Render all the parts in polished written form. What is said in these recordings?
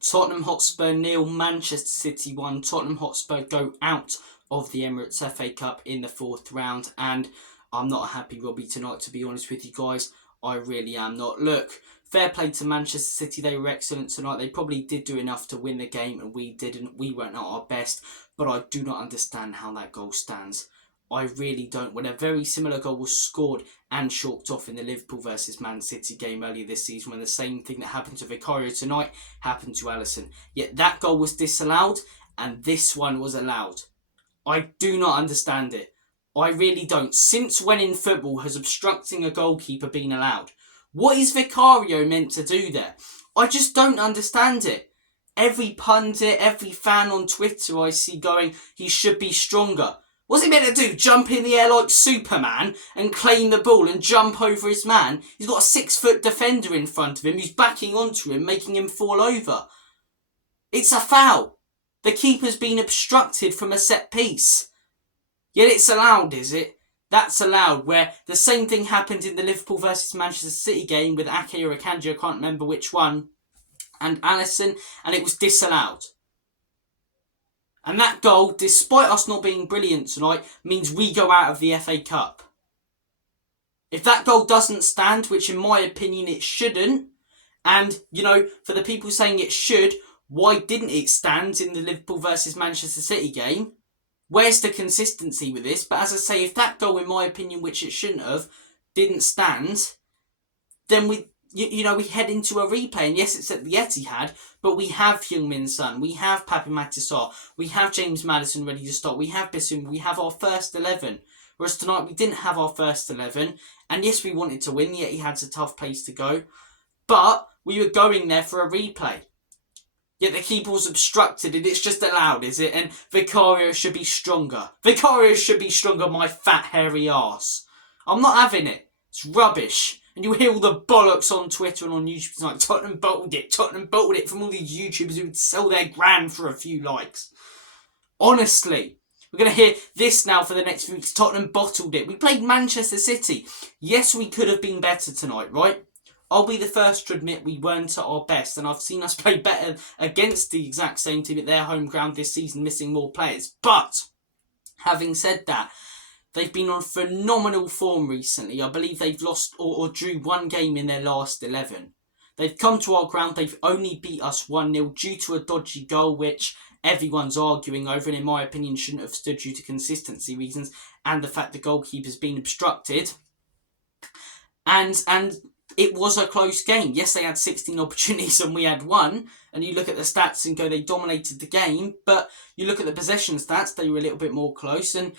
Tottenham Hotspur 0, Manchester City 1. Tottenham Hotspur go out of the Emirates FA Cup in the 4th round, and I'm not a happy Robbie tonight, to be honest with you guys. I really am not. Look, fair play to Manchester City. They were excellent tonight. They probably did do enough to win the game, and we didn't. We weren't at our best, but I do not understand how that goal stands. I really don't. When a very similar goal was scored and chalked off in the Liverpool versus Man City game earlier this season, when the same thing that happened to Vicario tonight happened to Alisson. Yet that goal was disallowed and this one was allowed. I do not understand it. I really don't. Since when in football has obstructing a goalkeeper been allowed? What is Vicario meant to do there? I just don't understand it. Every pundit, every fan on Twitter I see going, he should be stronger. What's he meant to do? Jump in the air like Superman and claim the ball and jump over his man? He's got a 6-foot defender in front of him who's backing onto him, making him fall over. It's a foul. The keeper's been obstructed from a set piece. Yet it's allowed, is it? That's allowed, where the same thing happened in the Liverpool versus Manchester City game with Ake or Akanji, I can't remember which one, and Alisson, and it was disallowed. And that goal, despite us not being brilliant tonight, means we go out of the FA Cup. If that goal doesn't stand, which in my opinion it shouldn't, and, for the people saying it should, why didn't it stand in the Liverpool versus Manchester City game? Where's the consistency with this? But as I say, if that goal, in my opinion, which it shouldn't have, didn't stand, then we head into a replay. And yes, it's at the Etihad, but we have Heung-min Son, we have Pape Matar Sarr, we have James Maddison ready to start, we have Bissouma, we have our first 11. Whereas tonight we didn't have our first 11. And yes, we wanted to win, yet he had a tough place to go. But we were going there for a replay. Yet the keeper was obstructed and it's just allowed, is it? And Vicario should be stronger. Vicario should be stronger, my fat hairy arse. I'm not having it. It's rubbish. And you hear all the bollocks on Twitter and on YouTube tonight. Tottenham bottled it from all these YouTubers who would sell their grand for a few likes. Honestly. We're going to hear this now for the next few weeks. Tottenham bottled it. We played Manchester City. Yes, we could have been better tonight, right? I'll be the first to admit we weren't at our best, and I've seen us play better against the exact same team at their home ground this season, missing more players. But, having said that, they've been on phenomenal form recently. I believe they've lost or drew one game in their last 11. They've come to our ground, they've only beat us 1-0 due to a dodgy goal, which everyone's arguing over, and in my opinion shouldn't have stood due to consistency reasons, and the fact the goalkeeper's been obstructed. And it was a close game. Yes, they had 16 opportunities and we had 1. And you look at the stats and go, they dominated the game. But you look at the possession stats, they were a little bit more close. And,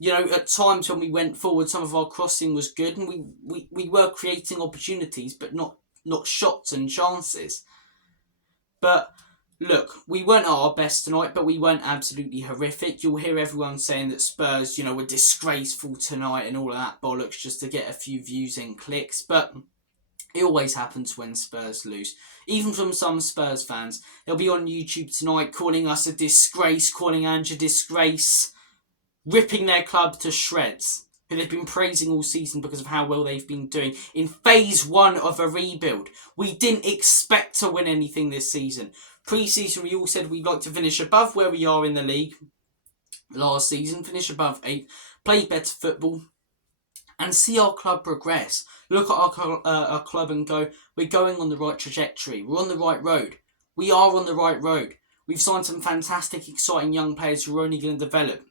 at times when we went forward, some of our crossing was good. And we were creating opportunities, but not shots and chances. But, look, we weren't at our best tonight, but we weren't absolutely horrific. You'll hear everyone saying that Spurs, were disgraceful tonight and all of that bollocks just to get a few views and clicks. But it always happens when Spurs lose. Even from some Spurs fans. They'll be on YouTube tonight calling us a disgrace, calling Ange a disgrace, ripping their club to shreds, who they've been praising all season because of how well they've been doing in phase 1 of a rebuild. We didn't expect to win anything this season. Pre-season, we all said we'd like to finish above where we are in the league last season, finish above 8, play better football, and see our club progress. Look at our club and go, we're going on the right trajectory. We're on the right road. We are on the right road. We've signed some fantastic, exciting young players who are only going to develop.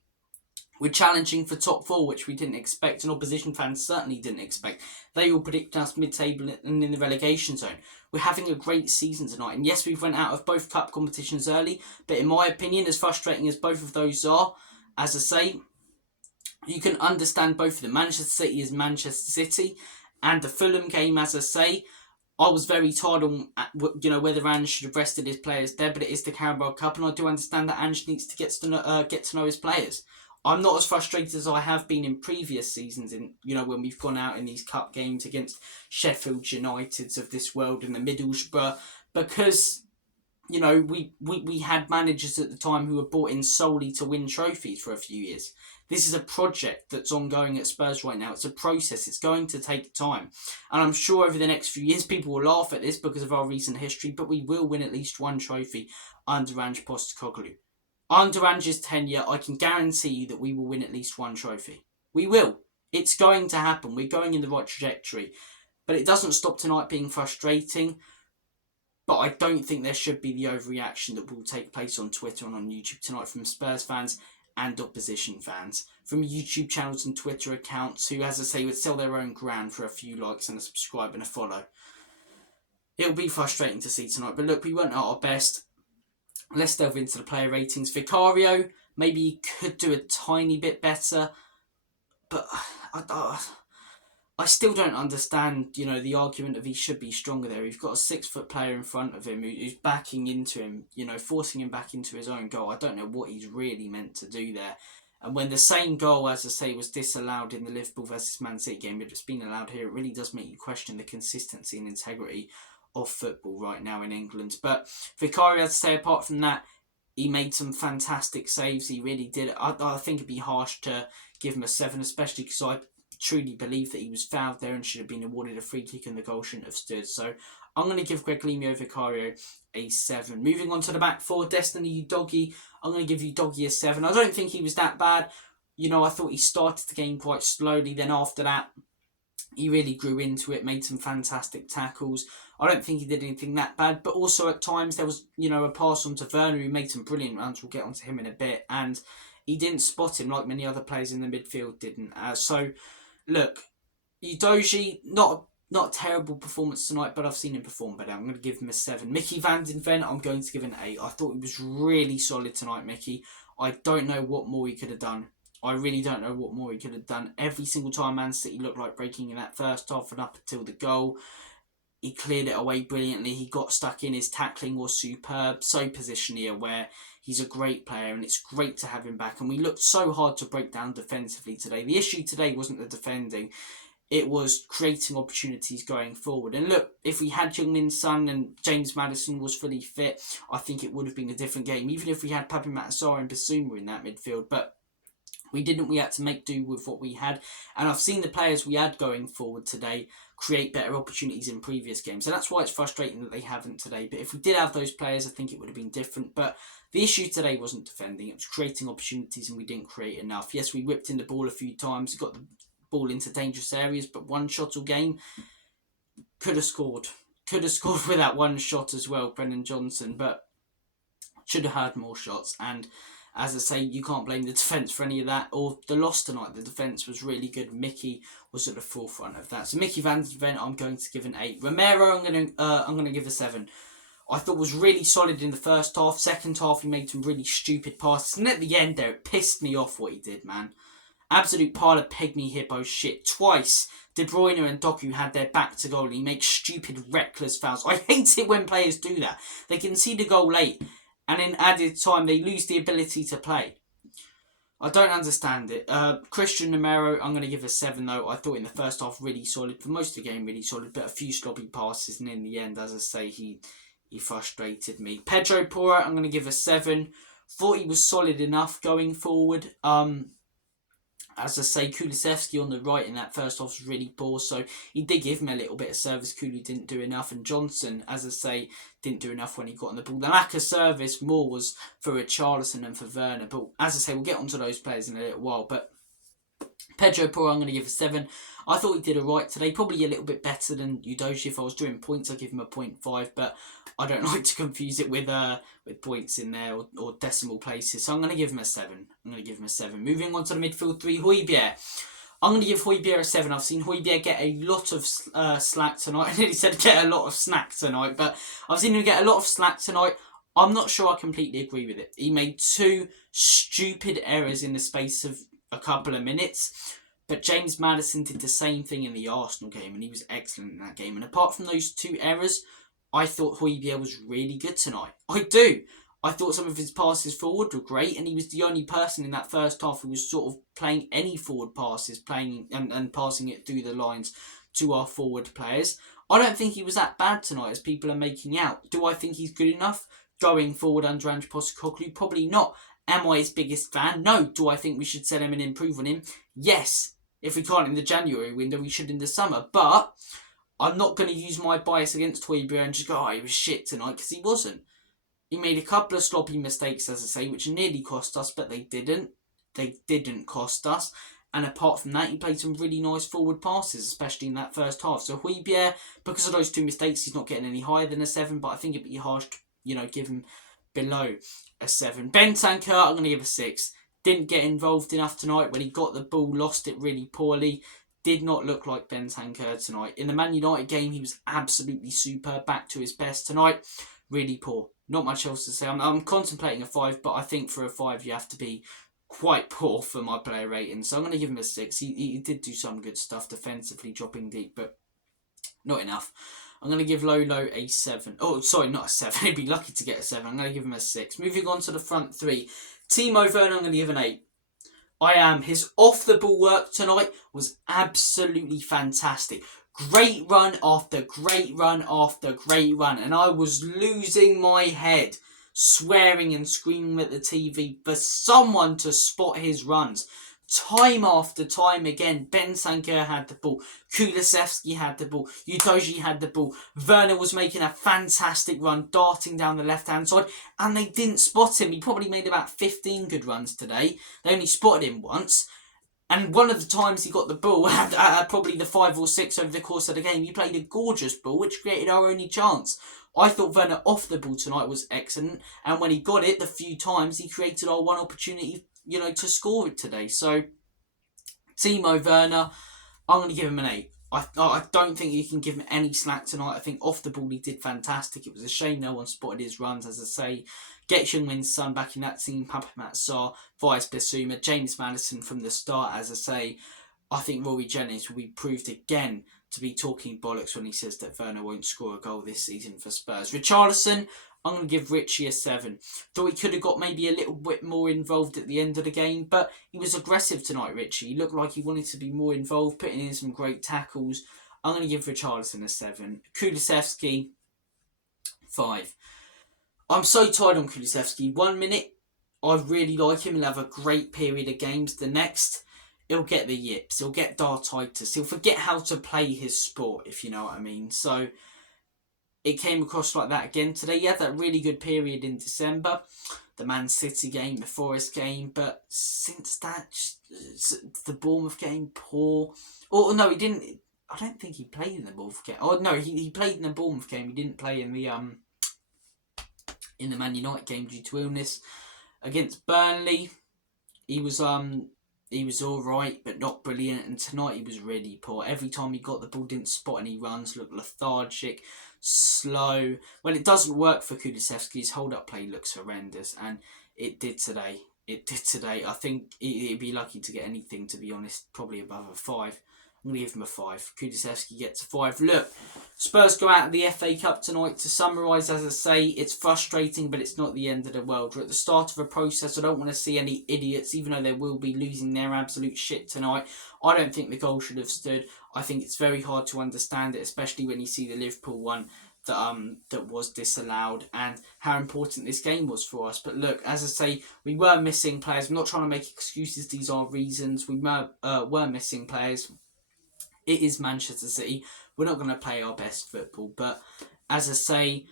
We're challenging for top 4, which we didn't expect, and opposition fans certainly didn't expect. They all predicted us mid-table and in the relegation zone. We're having a great season tonight. And yes, we've went out of both cup competitions early, but in my opinion, as frustrating as both of those are, as I say, you can understand both of them. Manchester City is Manchester City, and the Fulham game, as I say, I was very tired on whether Ange should have rested his players there, but it is the Carabao Cup, and I do understand that Ange needs to get to know his players. I'm not as frustrated as I have been in previous seasons, when we've gone out in these cup games against Sheffield Uniteds of this world and the Middlesbrough, because you know, we had managers at the time who were brought in solely to win trophies for a few years. This is a project that's ongoing at Spurs right now. It's a process. It's going to take time. And I'm sure over the next few years people will laugh at this because of our recent history, but we will win at least one trophy under Ange Postecoglou. Under Ange's tenure, I can guarantee you that we will win at least one trophy. We will. It's going to happen. We're going in the right trajectory. But it doesn't stop tonight being frustrating. But I don't think there should be the overreaction that will take place on Twitter and on YouTube tonight from Spurs fans and opposition fans. From YouTube channels and Twitter accounts who, as I say, would sell their own grand for a few likes and a subscribe and a follow. It'll be frustrating to see tonight. But look, we weren't at our best. Let's delve into the player ratings. Vicario, maybe he could do a tiny bit better. But I still don't understand, you know, the argument of he should be stronger there. You've got a 6-foot player in front of him who's backing into him, you know, forcing him back into his own goal. I don't know what he's really meant to do there. And when the same goal, as I say, was disallowed in the Liverpool versus Man City game, but it's been allowed here, it really does make you question the consistency and integrity of football right now in England. But Vicario, I'd say, apart from that, he made some fantastic saves. He really did. I think it'd be harsh to give him a 7, especially because I truly believe that he was fouled there and should have been awarded a free kick and the goal shouldn't have stood. So I'm going to give Gregorio Vicario a 7. Moving on to the back four, Destiny Udogie. I'm going to give Udogie a 7. I don't think he was that bad. You know, I thought he started the game quite slowly. Then after that, he really grew into it, made some fantastic tackles. I don't think he did anything that bad, but also at times there was, you know, a pass on to Werner who made some brilliant runs. We'll get onto him in a bit. And he didn't spot him like many other players in the midfield didn't. So, look, Udogie, not a terrible performance tonight, but I've seen him perform better. I'm going to give him a 7. Mickey van den Ven, I'm going to give an 8. I thought he was really solid tonight, Mickey. I don't know what more he could have done. I really don't know what more he could have done. Every single time Man City looked like breaking in that first half and up until the goal, he cleared it away brilliantly. He got stuck in. His tackling was superb. So positionally aware. He's a great player and it's great to have him back. And we looked so hard to break down defensively today. The issue today wasn't the defending. It was creating opportunities going forward. And look, if we had Heung-min Son and James Maddison was fully fit, I think it would have been a different game. Even if we had Papi Matasar and Basuma in that midfield. But we didn't. We had to make do with what we had. And I've seen the players we had going forward today create better opportunities in previous games. And that's why it's frustrating that they haven't today. But if we did have those players, I think it would have been different. But the issue today wasn't defending. It was creating opportunities and we didn't create enough. Yes, we whipped in the ball a few times, got the ball into dangerous areas, but one shot all game. Could have scored. Could have scored with that one shot as well, Brennan Johnson. But should have had more shots. And as I say, you can't blame the defence for any of that or the loss tonight. The defence was really good. Mickey was at the forefront of that. So Mickey van den Ven, I'm going to give an 8. Romero, I'm going to give a 7. I thought was really solid in the first half. Second half, he made some really stupid passes. And at the end there, it pissed me off what he did, man. Absolute pile of pygmy hippo shit. Twice, De Bruyne and Doku had their back to goal and he makes stupid, reckless fouls. I hate it when players do that. They concede a goal late and in added time they lose the ability to play. I don't understand it. Christian Romero, I'm going to give a 7 though. I thought in the first half really solid. For most of the game really solid, but a few sloppy passes and in the end, as I say, he frustrated me. Pedro Porro, I'm going to give a 7. Thought he was solid enough going forward. As I say, Kulusevski on the right in that first half was really poor, so he did give him a little bit of service. Kulu didn't do enough, and Johnson, as I say, didn't do enough when he got on the ball. The lack of service more was for Richarlison and for Werner, but as I say, we'll get onto those players in a little while. But Pedro Porro, I'm going to give a 7. I thought he did alright today, probably a little bit better than Udogie. If I was doing points, I'd give him a 0.5, but I don't like to confuse it with points in there or decimal places, so I'm going to give him a 7. Moving on to the midfield 3, Højbjerg. I'm going to give Højbjerg a 7. I've seen Højbjerg get a lot of slack tonight. I nearly said get a lot of snack tonight, but I've seen him get a lot of slack tonight. I'm not sure I completely agree with it. He made 2 stupid errors in the space of a couple of minutes. But James Maddison did the same thing in the Arsenal game and he was excellent in that game. And apart from those 2 errors, I thought Højbjerg was really good tonight. I do. I thought some of his passes forward were great and he was the only person in that first half who was sort of playing any forward passes, playing and passing it through the lines to our forward players. I don't think he was that bad tonight as people are making out. Do I think he's good enough going forward under Ange Postecoglou? Probably not. Am I his biggest fan? No. Do I think we should sell him and improve on him? Yes. If we can't in the January window, we should in the summer. But I'm not going to use my bias against Højbjerg and just go, oh, he was shit tonight, because he wasn't. He made a couple of sloppy mistakes, as I say, which nearly cost us, but they didn't. They didn't cost us. And apart from that, he played some really nice forward passes, especially in that first half. So Højbjerg, because of those two mistakes, he's not getting any higher than a 7, but I think it'd be harsh to, give him below a 7. Bentancur, I'm going to give a 6. Didn't get involved enough tonight. When he got the ball, lost it really poorly. Did not look like Bentancur tonight. In the Man United game, he was absolutely superb. Back to his best tonight. Really poor. Not much else to say. I'm contemplating a 5, but I think for a 5 you have to be quite poor for my player rating. So I'm going to give him a 6. He did do some good stuff defensively, dropping deep, but not enough. I'm going to give Lolo a 7. Oh, sorry, not a 7. He'd be lucky to get a 7. I'm going to give him a 6. Moving on to the front 3. Timo Werner, I'm going to give an 8. I am. His off-the-ball work tonight was absolutely fantastic. Great run after great run after great run. And I was losing my head, swearing and screaming at the TV for someone to spot his runs. Time after time again, Bentancur had the ball, Kulusevski had the ball, Udogie had the ball, Werner was making a fantastic run, darting down the left-hand side, and they didn't spot him. He probably made about 15 good runs today. They only spotted him once. And one of the times he got the ball, probably the 5 or 6 over the course of the game, he played a gorgeous ball, which created our only chance. I thought Werner off the ball tonight was excellent, and when he got it, the few times, he created our one opportunity, to score it today. So, Timo Werner, I'm going to give him an 8. I don't think you can give him any slack tonight. I think off the ball he did fantastic. It was a shame no one spotted his runs, as I say. Get Heung-Min's son back in that team, Papamat Sarr, Vice Bissouma, James Maddison from the start, as I say. I think Rory Jennings will be proved again to be talking bollocks when he says that Werner won't score a goal this season for Spurs. Richarlison, I'm going to give Richie a 7. Thought he could have got maybe a little bit more involved at the end of the game, but he was aggressive tonight, Richie. He looked like he wanted to be more involved, putting in some great tackles. I'm going to give Richarlison a 7. Kulusevski, 5. I'm so tired on Kulusevski. 1 minute, I really like him. He'll have a great period of games. The next, he'll get the yips. He'll get dartitis. He'll forget how to play his sport, if you know what I mean. So, it came across like that again today. He had that really good period in December. The Man City game, the Forest game. But since that, the Bournemouth game, poor. Oh, no, he didn't. I don't think he played in the Bournemouth game. Oh, no, he played in the Bournemouth game. He didn't play in the Man United game due to illness. Against Burnley, he was alright, but not brilliant. And tonight he was really poor. Every time he got the ball, didn't spot any runs, looked lethargic, slow. When it doesn't work for Kulusevski, his hold-up play looks horrendous, and it did today. I think he'd be lucky to get anything, to be honest, probably above a 5. I'm going to give him a 5. Kulusevski gets a 5. Look, Spurs go out of the FA Cup tonight. To summarise, as I say, it's frustrating, but it's not the end of the world. We're at the start of a process. I don't want to see any idiots, even though they will be losing their absolute shit tonight. I don't think the goal should have stood. I think it's very hard to understand it, especially when you see the Liverpool one that was disallowed, and how important this game was for us. But look, as I say, we were missing players. I'm not trying to make excuses. These are reasons. We were missing players. It is Manchester City. We're not going to play our best football. But as I say,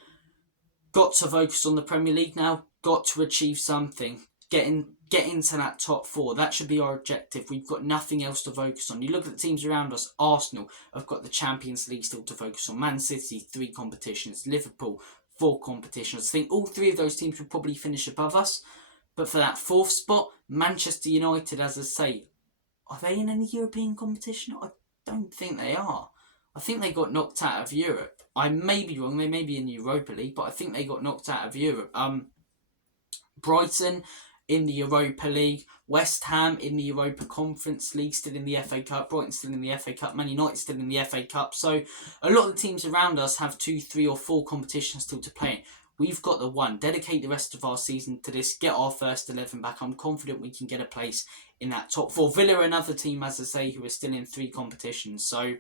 got to focus on the Premier League now. Got to achieve something. Get into that top 4. That should be our objective. We've got nothing else to focus on. You look at the teams around us. Arsenal have got the Champions League still to focus on. Man City, 3 competitions. Liverpool, 4 competitions. I think all 3 of those teams will probably finish above us. But for that 4th spot, Manchester United, as I say, are they in any European competition? I don't think they are. I think they got knocked out of Europe. I may be wrong. They may be in Europa League, but I think they got knocked out of Europe. Brighton in the Europa League. West Ham in the Europa Conference League, still in the FA Cup. Brighton still in the FA Cup. Man United still in the FA Cup. So a lot of the teams around us have 2, 3 or 4 competitions still to play in. We've got the one. Dedicate the rest of our season to this. Get our first 11 back. I'm confident we can get a place in that top 4. Villa, another team, as I say, who are still in 3 competitions. So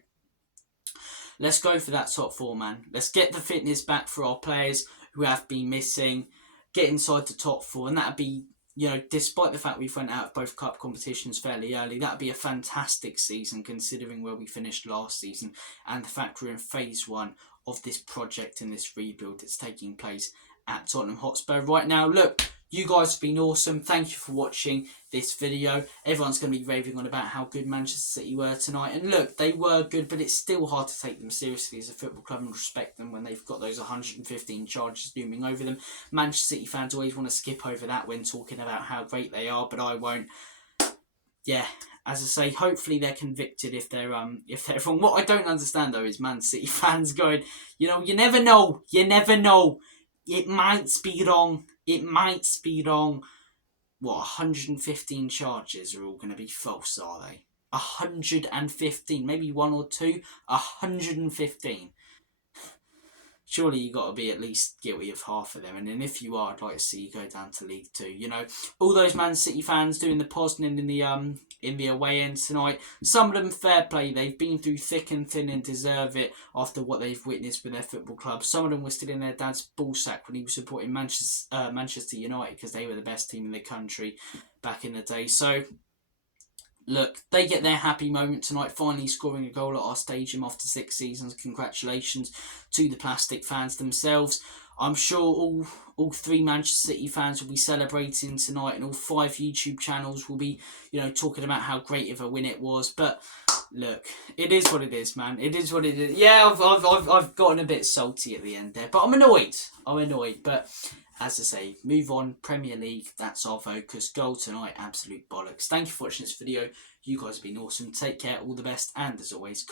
let's go for that top 4, man. Let's get the fitness back for our players. who have been missing, get inside the top four, and that'd be, you know, despite the fact we've went out of both cup competitions fairly early, that'd be a fantastic season considering where we finished last season and the fact we're in phase one of this project and this rebuild that's taking place at Tottenham Hotspur right now. Look, you guys have been awesome. Thank you for watching this video. Everyone's going to be raving on about how good Manchester City were tonight. And look, they were good, but it's still hard to take them seriously as a football club and respect them when they've got those 115 charges looming over them. Manchester City fans always want to skip over that when talking about how great they are, but I won't. Yeah, as I say, hopefully they're convicted if they're wrong. What I don't understand though is Man City fans going, you know, you never know. It might be wrong. What, 115 charges are all going to be false, are they? 115, maybe one or two. 115. Surely you got to be at least guilty of half of them, and then if you are, I'd like to see you go down to League Two. You know, all those Man City fans doing the Poznan in the away end tonight. Some of them fair play. They've been through thick and thin and deserve it after what they've witnessed with their football club. Some of them were still in their dad's ballsack when he was supporting Manchester United because they were the best team in the country back in the day. So look, they get their happy moment tonight, finally scoring a goal at our stadium after 6 seasons. Congratulations to the Plastic fans themselves. I'm sure all 3 Manchester City fans will be celebrating tonight, and all 5 YouTube channels will be, you know, talking about how great of a win it was. But look, it is what it is, man. It is what it is. Yeah, I've gotten a bit salty at the end there, but I'm annoyed. But as I say, move on. Premier League, that's our focus. Goal tonight, absolute bollocks. Thank you for watching this video. You guys have been awesome. Take care, all the best, and as always,